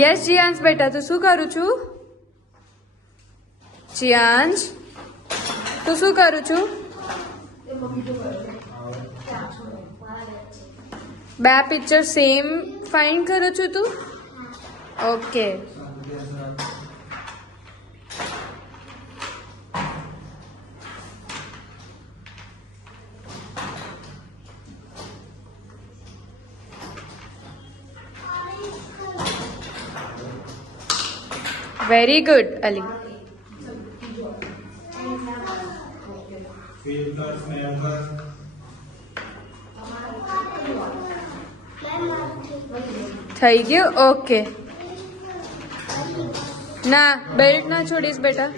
Yes જીયાંશ બેટા તું શું કરું છું? જીયાંશ તું શું કરું છું? બે પિક્ચર સેમ ફાઇન્ડ કરું છું તું? ઓકે. Very good Ali. થઈ ગયું ઓકે. ના બેલ્ટ ના છોડીશ બેટા.